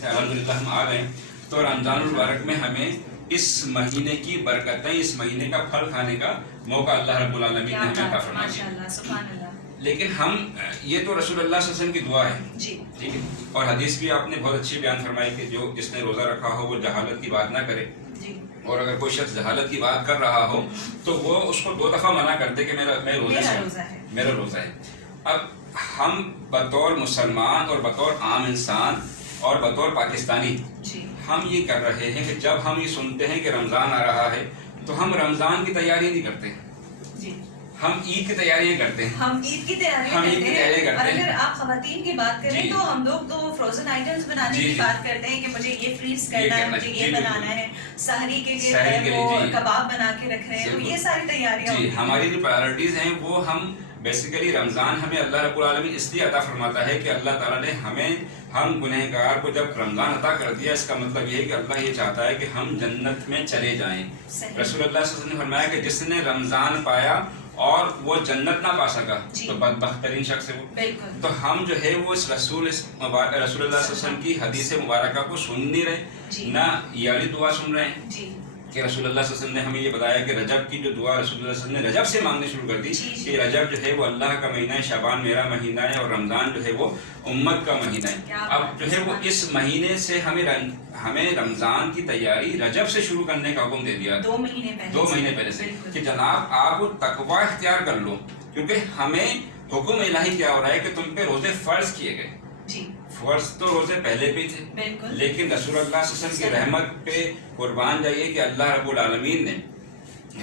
سے الحمدللہ ہم آ گئے. تو رمضان المبارک میں ہمیں اس مہینے کی برکتیں، اس مہینے کا پھل کھانے کا موقع اللہ رب العالمین نے ہمیں عطا فرما دیا. لیکن ہم یہ تو رسول اللہ صلی اللہ علیہ وسلم کی دعا ہے جی ٹھیک ہے، اور حدیث بھی آپ نے بہت اچھی بیان فرمائی کہ جو جس نے روزہ رکھا ہو وہ جہالت کی بات نہ کرے، جی اور اگر کوئی شخص جہالت کی بات کر رہا ہو تو وہ اس کو 2 دفعہ منع کر دے کہ میرا روزہ ہے. اب ہم بطور مسلمان اور بطور عام انسان اور بطور پاکستانی جی ہم یہ کر رہے ہیں کہ جب ہم یہ سنتے ہیں کہ رمضان آ رہا ہے تو ہم رمضان کی تیاری نہیں کرتے، جی ہم عید کی تیاریاں کرتے ہیں. ہم عید کی تیاریاں کرتے ہیں. اور اگر آپ خواتین کی بات کریں تو ہم لوگ تو فروزن آئٹمس بنانے کی بات کرتے ہیں کہ مجھے یہ فریز کرنا ہے، مجھے یہ بنانا ہے. سحری کے لیے وہ کباب بنا کے رکھ رہے ہیں، تو یہ ساری تیاریاں. جی ہماری جو پرائرٹیز ہیں وہ ہم بیسیکلی رمضان ہمیں اللہ رب العالمین اس لیے عطا فرماتا ہے کہ اللہ تعالیٰ نے ہم گنہگار کو جب رمضان عطا کر دیا، اس کا مطلب یہ ہے کہ اللہ یہ چاہتا ہے کہ ہم جنت میں چلے جائیں. رسول اللہ صلی اللہ علیہ وسلم نے فرمایا کہ جس نے رمضان پایا اور وہ جنت نہ پا سکا تو بدبخت ترین شخص ہے وہ. تو ہم جو ہے وہ اس رسول اللہ صلی اللہ علیہ وسلم کی حدیث مبارکہ کو سن نہیں رہے، نہ یہ والی دعا سن رہے ہیں کہ رسول اللہ صلی اللہ علیہ وسلم نے ہمیں یہ بتایا کہ رجب کی جو دعا رسول اللہ صلی اللہ علیہ وسلم نے رجب سے مانگنی شروع کر دی کہ رجب جو ہے وہ اللہ کا مہینہ ہے، شعبان میرا مہینہ ہے، اور رمضان جو ہے وہ امت کا مہینہ ہے. اب جو ہے وہ اس مہینے سے ہمیں رمضان کی تیاری رجب سے شروع کرنے کا حکم دے دیا 2 مہینے پہلے سے کہ جناب آپ تقوی اختیار کر لو، کیونکہ ہمیں حکم الہی کیا ہو رہا ہے کہ تم پہ روزے فرض کیے گئے. فرض تو روزے پہلے بھی تھے، لیکن رسول اللہ صلی اللہ علیہ وسلم کی رحمت پہ قربان جائیے کہ اللہ رب العالمین نے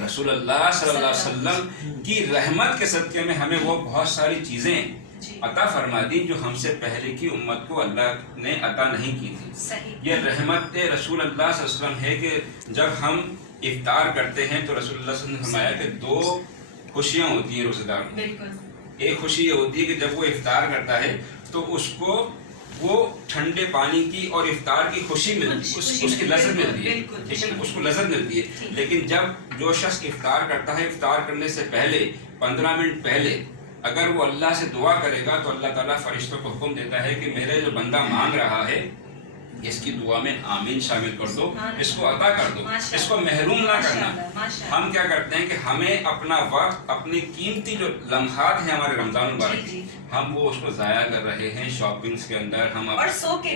رسول اللہ صلی اللہ علیہ وسلم کی رحمت کے صدقے میں ہمیں وہ بہت ساری چیزیں عطا فرما دی جو ہم سے پہلے کی امت کو اللہ نے عطا نہیں کی تھی. یہ رحمت رسول اللہ صلی اللہ علیہ وسلم ہے کہ جب ہم افطار کرتے ہیں تو رسول اللہ صلی اللہ علیہ وسلم نے فرمایا کہ 2 خوشیاں ہوتی ہیں روزے دار میں. ایک خوشی یہ ہوتی ہے کہ جب وہ افطار کرتا ہے تو اس کو وہ ٹھنڈے پانی کی اور افطار کی خوشی ملتی ہے، اس کی لذت ملتی ہے، لیکن اس کو لذت ملتی ہے. لیکن جب جو شخص افطار کرتا ہے، افطار کرنے سے پہلے 15 منٹ پہلے اگر وہ اللہ سے دعا کرے گا تو اللہ تعالیٰ فرشتوں کو حکم دیتا ہے کہ میرے جو بندہ مانگ رہا ہے اس کی دعا میں آمین شامل کر دو، اس کو عطا کر دو، اس کو محروم نہ کرنا. ہم کیا کرتے ہیں کہ ہمیں اپنا وقت، اپنی قیمتی جو لمحات ہیں ہمارے رمضان المبارک ہم وہ اس کو ضائع کر رہے ہیں شاپنگز کے اندر. ہم اور سو کر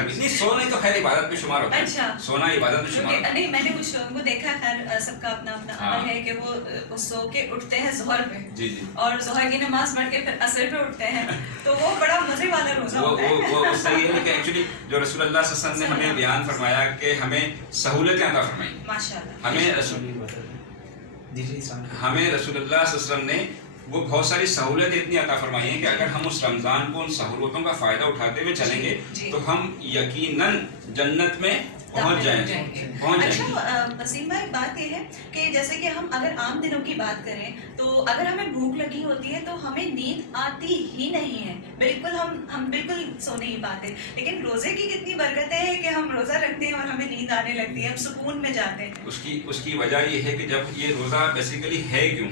بھی نہیں، سونے تو خیر عبادت میں شمار ہوتا ہے. سونا عبادت میں شمار ہوتا ہے. نہیں، میں نے کچھ لوگوں کو دیکھا، خیر سب کا اپنا اپنا عمل ہے کہ وہ سو کے اٹھتے ہیں ظہر میں، اور ظہر کی نماز پڑھ کے پھر عصر پہ اٹھتے ہیں، تو وہ بڑا مزے والا روزہ ہوتا ہے. وہ صحیح ہے کہ ایکچولی جو رسول اللہ صلی اللہ علیہ وسلم نے ہمیں بیان فرمایا کہ ہمیں سہولتیں عطا فرمائی. ماشاءاللہ. ہمیں رسول اللہ صلی اللہ علیہ وسلم نے وہ بہت ساری سہولتیں اتنی عطا فرمائی ہیں کہ اگر ہم اس رمضان کو ان سہولتوں کا فائدہ اٹھاتے ہوئے چلیں گے تو ہم یقیناً جنت میں پہنچ جائیں گے. اچھا وسیم بھائی، بات یہ ہے کہ جیسے کہ ہم اگر عام دنوں کی بات کریں تو اگر ہمیں بھوک لگی ہوتی ہے تو ہمیں نیند آتی ہی نہیں ہے، بالکل ہم بالکل سو نہیں پاتے. لیکن روزے کی کتنی برکتیں ہیں کہ ہم روزہ رکھتے ہیں اور ہمیں نیند آنے لگتی ہے، ہم سکون میں جاتے ہیں. اس کی وجہ یہ ہے کہ جب یہ روزہ بیسیکلی ہے کیوں،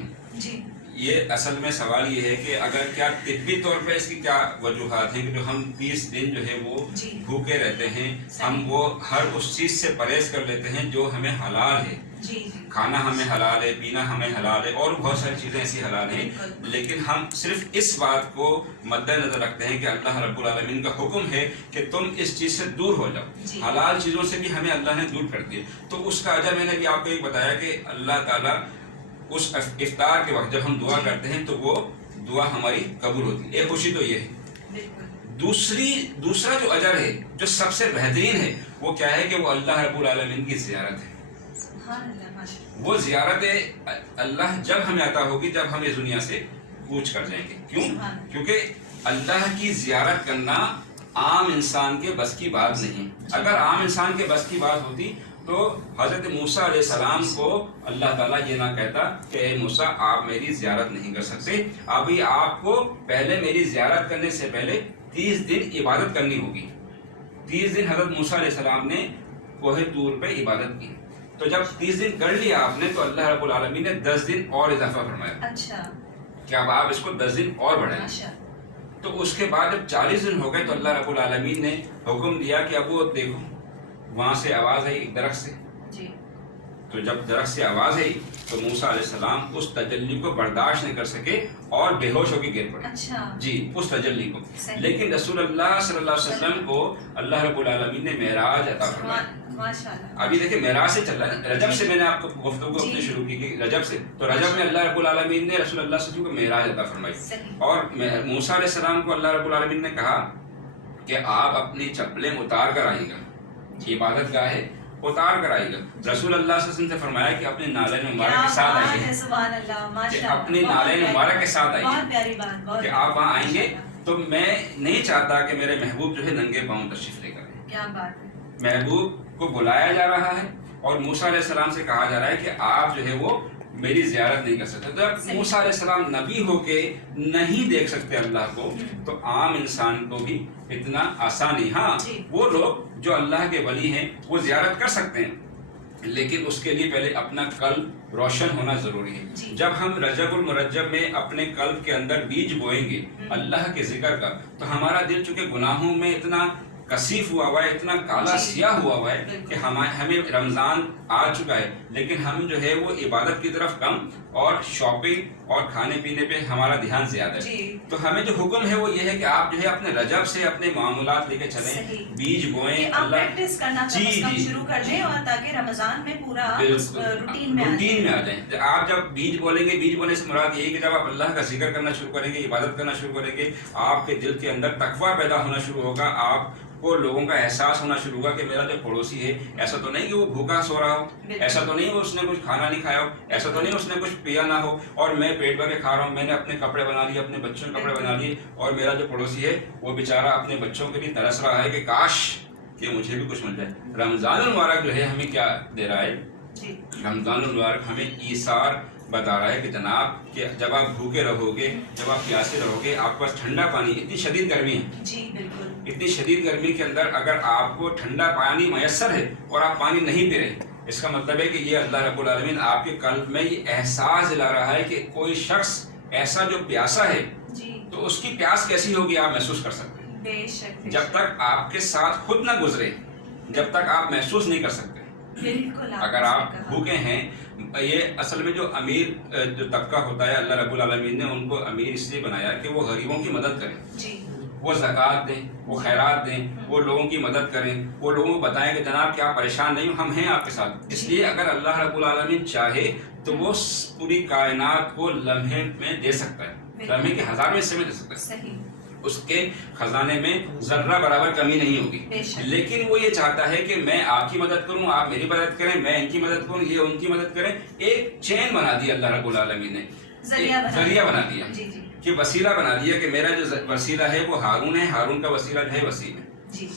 یہ اصل میں سوال یہ ہے کہ اگر کیا طبی طور پہ اس کی کیا وجوہات ہیں کہ جو ہم 30 دن جو ہے وہ بھوکے رہتے ہیں، ہم وہ ہر اس چیز سے پرہیز کر لیتے ہیں جو ہمیں حلال ہے. کھانا ہمیں حلال ہے، پینا ہمیں حلال ہے، اور بہت ساری چیزیں ایسی حلال ہیں، لیکن ہم صرف اس بات کو مد نظر رکھتے ہیں کہ اللہ رب العالمین کا حکم ہے کہ تم اس چیز سے دور ہو جاؤ. حلال چیزوں سے بھی ہمیں اللہ نے دور کر دیا. تو اس کا اجر میں نے بھی آپ کو ایک بتایا کہ اللہ تعالیٰ اس افطار کے وقت جب ہم دعا کرتے ہیں تو وہ دعا ہماری قبول ہوتی ہے. ایک خوشی تو یہ ہے. دوسرا جو اجر ہے جو سب سے بہترین ہے وہ کیا ہے کہ وہ اللہ رب العالمین کی زیارت ہے. وہ زیارت اللہ جب ہمیں عطا ہوگی جب ہم اس دنیا سے کوچ کر جائیں گے. کیوں؟ کیونکہ اللہ کی زیارت کرنا عام انسان کے بس کی بات نہیں. اگر عام انسان کے بس کی بات ہوتی تو حضرت موسیٰ علیہ السلام کو اللہ تعالیٰ یہ نہ کہتا کہ اے موسیٰ آپ میری زیارت نہیں کر سکتے، ابھی آپ کو پہلے میری زیارت کرنے سے پہلے 30 دن عبادت کرنی ہوگی. 30 دن حضرت موسیٰ علیہ السلام نے کوہ طور پہ عبادت کی. تو جب 30 دن کر لیا آپ نے تو اللہ رب العالمین نے 10 دن اور اضافہ فرمایا. اچھا، کہ اب آپ اس کو 10 دن اور بڑھائیں. تو اس کے بعد جب 40 دن ہو گئے تو اللہ رب العالمین نے حکم دیا کہ اب وہ دیکھو وہاں سے آواز آئی ایک درخت سے. جی. تو جب درخت سے آواز آئی تو موسیٰ علیہ السلام اس تجلی کو برداشت نہیں کر سکے اور بے ہوش ہو کے گر پڑے. اچھا. جی اس تجلی کو. صحیح. لیکن رسول اللہ صلی اللہ علیہ وسلم کو اللہ رب العالمین نے معراج عطا فرمایا. ماشاءاللہ. ابھی دیکھیں معراج سے چل رہا ہے. رجب سے میں نے آپ کو گفتگو اپنی شروع کی کہ رجب سے، تو رجب میں اللہ رب العالمین نے رسول اللہ صلی اللہ علیہ وسلم کو معراج عطا فرمائی. اور موسیٰ علیہ السلام کو اللہ رب العالمین نے کہا کہ آپ اپنی چپلیں اتار کر آئیے گا. عبادت گاہ ہے، اتار کر آئیے گا. رسول اللہ صلی اللہ علیہ وسلم سے فرمایا کہ اپنے نالین مبارک کے ساتھ آئیے. سبحان اللہ. ماشاءاللہ. اپنے نالین مبارک کے ساتھ آئیے. بہت پیاری بات. کہ آپ وہاں آئیں گے تو میں نہیں چاہتا کہ میرے محبوب جو ہے ننگے پاؤں تشریف لے کر. کیا بات ہے. محبوب کو بلایا جا رہا ہے اور موسیٰ علیہ السلام سے کہا جا رہا ہے کہ آپ جو ہے وہ میری زیارت نہیں کر سکتے. جب موسیٰ علیہ السلام نبی ہو کے نہیں دیکھ سکتے اللہ کو تو عام انسان کو بھی اتنا آسان نہیں. ہاں وہ لوگ جو اللہ کے ولی ہیں وہ زیارت کر سکتے ہیں، لیکن اس کے لیے پہلے اپنا قلب روشن ہونا ضروری ہے. جب ہم رجب المرجب میں اپنے قلب کے اندر بیج بوئیں گے اللہ کے ذکر کا، تو ہمارا دل چونکہ گناہوں میں اتنا کثیف ہوا ہوا ہے، اتنا کالا سیاہ ہوا ہوا ہے کہ ہمیں رمضان آ چکا ہے لیکن ہم جو ہے وہ عبادت کی طرف کم اور شاپنگ اور کھانے پینے پہ ہمارا دھیان زیادہ ہے. تو ہمیں جو حکم ہے وہ یہ ہے کہ آپ جو ہے اپنے رجب سے اپنے معاملات لے کے چلیں، بیج بوئیں. آپ پریکٹس کرنا شروع کر دیں اور تاکہ رمضان میں پورا روٹین میں آ جائیں. آپ جب بیج بولیں گے، بیج بولنے سے مراد یہ ہے کہ جب آپ اللہ کا ذکر کرنا شروع کریں گے، عبادت کرنا شروع کریں گے، آپ کے دل کے اندر تقویٰ پیدا ہونا شروع ہوگا. آپ کو لوگوں کا احساس ہونا شروع ہوگا کہ میرا جو پڑوسی ہے ایسا تو نہیں کہ وہ بھوکا سو رہا ہو، ایسا تو نہیں اس نے کچھ کھانا نہیں کھایا ہو، ایسا تو نہیں اس نے کچھ پیا نہ ہو، اور میں پیٹ بھر کے کھا رہا ہوں. میں نے اپنے کپڑے بنا لیے، اپنے بچوں کے کپڑے بنا لیے، اور میرا جو پڑوسی ہے وہ بیچارہ اپنے بچوں کے لیے ترس رہا ہے کہ کاش کہ مجھے بھی کچھ مل جائے. رمضان المبارک جو ہے ہمیں کیا دے رہا ہے؟ رمضان المبارک ہمیں ایثار بتا رہا ہے کہ جناب کہ جب آپ بھوکے رہو گے، جب آپ پیاسے رہو گے، آپ کے پاس ٹھنڈا پانی، اتنی شدید گرمی ہے. جی بالکل. اتنی شدید گرمی کے اندر اگر آپ کو ٹھنڈا پانی میسر ہے اور آپ پانی نہیں پی رہے، اس کا مطلب ہے کہ یہ اللہ رب العالمین آپ کے قلب میں یہ احساس دلا رہا ہے کہ کوئی شخص ایسا جو پیاسا ہے تو اس کی پیاس کیسی ہوگی آپ محسوس کر سکتے ہیں. بے شک. جب تک آپ کے ساتھ خود نہ گزرے، جب تک آپ محسوس نہیں کر سکتے. بالکل. اگر آپ بھوکے ہیں، یہ اصل میں جو امیر جو طبقہ ہوتا ہے اللہ رب العالمین نے ان کو امیر اس لیے بنایا کہ وہ غریبوں کی مدد کریں، وہ زکوٰۃ دیں، وہ خیرات دیں، وہ لوگوں کی مدد کریں، وہ لوگوں کو بتائیں کہ جناب کہ آپ پریشان نہیں ہو، ہم ہیں آپ کے ساتھ. اس لیے اگر اللہ رب العالمین چاہے تو وہ پوری کائنات کو لمحے میں دے سکتا ہے، لمحے کے 1000ویں حصے میں دے سکتا ہے. اس کے خزانے میں ذرہ برابر کمی نہیں ہوگی. لیکن وہ یہ چاہتا ہے کہ میں آپ کی مدد کروں، آپ میری مدد کریں، میں ان کی مدد کروں، یہ ان کی مدد کریں. ایک چین بنا دی اللہ رب العالمین نے، ذریعہ بنا دیا کہ وسیلہ بنا دیا کہ میرا جو وسیلہ ہے وہ ہارون ہے، ہارون کا وسیلہ جو ہے وسیم ہے،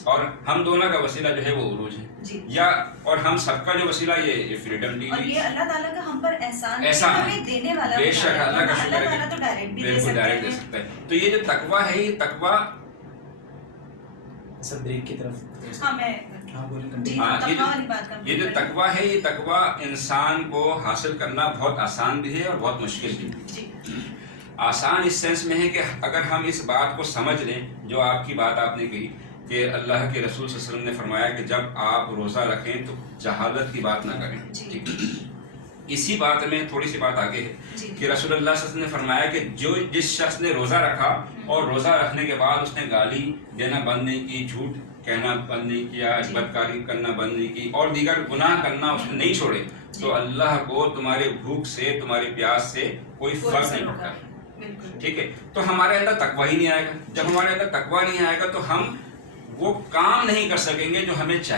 اور ہم دونوں کا وسیلہ جو ہے وہ عروج ہے، یا اور ہم سب کا جو وسیلہ یہ فریڈم ٹی وی. اور یہ اللہ تعالیٰ کا ہم پر احسان ہے، دینے والا. بے شک اللہ کا شکر ہے، تو ڈائریکٹ بھی بالکل ڈائریکٹ دے سکتا ہے. تو یہ جو تقویٰ ہے، یہ تقویٰ بریک کی طرف یہ جو تقویٰ ہے، یہ تقویٰ انسان کو حاصل کرنا بہت آسان بھی ہے اور بہت مشکل بھی. آسان اس سینس میں ہے کہ اگر ہم اس بات کو سمجھ لیں جو آپ کی بات آپ نے کہی کہ اللہ کے رسول صلی اللہ علیہ وسلم نے فرمایا کہ جب آپ روزہ رکھیں تو جہالت کی بات نہ کریں. اسی بات میں تھوڑی سی بات آگے ہے کہ رسول اللہ صلی اللہ علیہ وسلم نے فرمایا کہ جس شخص نے روزہ رکھا اور روزہ رکھنے کے بعد اس نے گالی دینا بند نہیں کی، جھوٹ کہنا بند نہیں کیا، بدکاری کرنا بند نہیں کی، اور دیگر گناہ کرنا اس نے نہیں چھوڑے، تو اللہ کو تمہارے بھوک سے، تمہاری پیاس سے کوئی فرق نہیں پڑتا. ٹھیک ہے. تو ہمارے اندر تقویٰ ہی نہیں آئے گا. جب ہمارے اندر تقویٰ نہیں آئے گا تو ہم وہ کام نہیں کر سکیں گے جو ہمیں چاہیے.